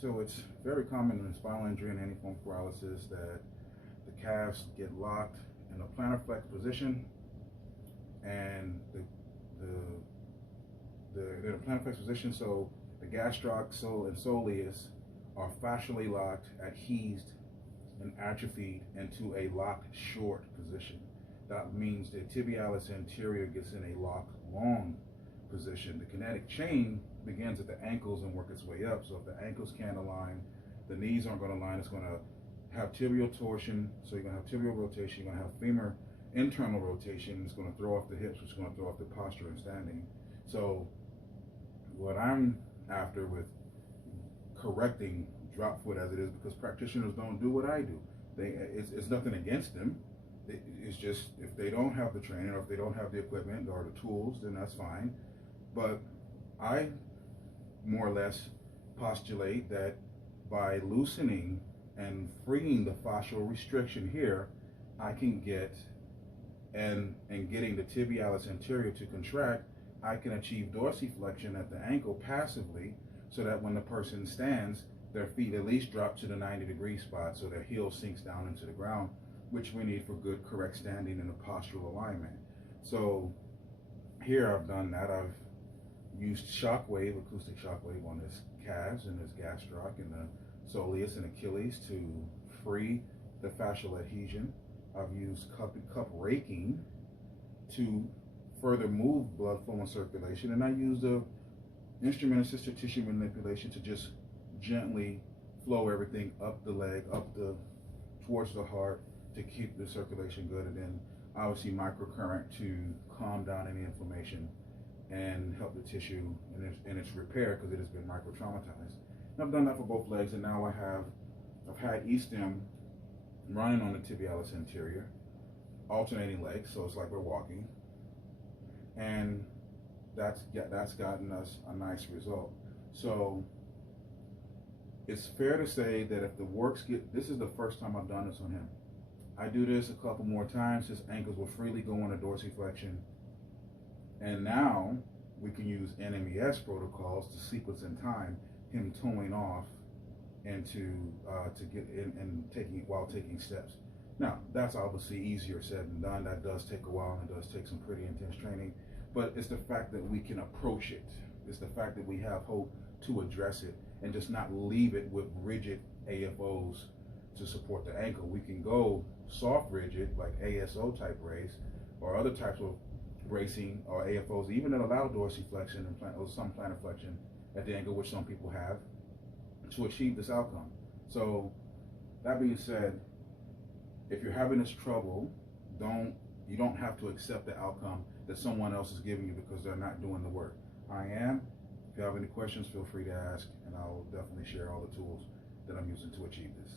So it's very common in spinal injury and any form of paralysis that the calves get locked in a plantar flex position, and they're in a plantar flex position, so the gastrocs and soleus are fascially locked, adhesed, and atrophied into a locked short position. That means the tibialis anterior gets in a locked long position. The kinetic chain begins at the ankles and work its way up. So if the ankles can't align, the knees aren't going to align. It's going to have tibial torsion. So you're going to have tibial rotation. You're going to have femur internal rotation. It's going to throw off the hips, which is going to throw off the posture and standing. So what I'm after with correcting drop foot as it is, because practitioners don't do what I do. It's nothing against them. It's just if they don't have the training or if they don't have the equipment or the tools, then that's fine. But I more or less postulate that by loosening and freeing the fascial restriction here, I can get and getting the tibialis anterior to contract, I can achieve dorsiflexion at the ankle passively, so that when the person stands, their feet at least drop to the 90-degree spot, so their heel sinks down into the ground, which we need for good, correct standing and a postural alignment. So here I've done that. I've used shockwave, acoustic shockwave on his calves and his gastroc and the soleus and Achilles to free the fascial adhesion. I've used cup raking to further move blood flow and circulation, and I used the instrument-assisted tissue manipulation to just gently flow everything up the leg, towards the heart, to keep the circulation good, and then obviously microcurrent to calm down any inflammation and help the tissue in its repair, because it has been micro-traumatized. And I've done that for both legs, and now I've had E-stim running on the tibialis anterior, alternating legs, so it's like we're walking, and that's gotten us a nice result. So it's fair to say that if the works this is the first time I've done this on him. I do this a couple more times, his ankles will freely go into dorsiflexion, and now we can use NMES protocols to sequence in time him toeing off and to get in and taking steps. Now that's obviously easier said than done. That does take a while, and it does take some pretty intense training, but it's the fact that we can approach it. It's the fact that we have hope to address it and just not leave it with rigid AFOs to support the ankle. We can go soft rigid, like ASO type brace or other types of bracing or AFOs, even that allow dorsiflexion and some plantar flexion at the ankle, which some people have, to achieve this outcome. So that being said, if you're having this trouble, you don't have to accept the outcome that someone else is giving you because they're not doing the work. I am. If you have any questions, feel free to ask, and I'll definitely share all the tools that I'm using to achieve this.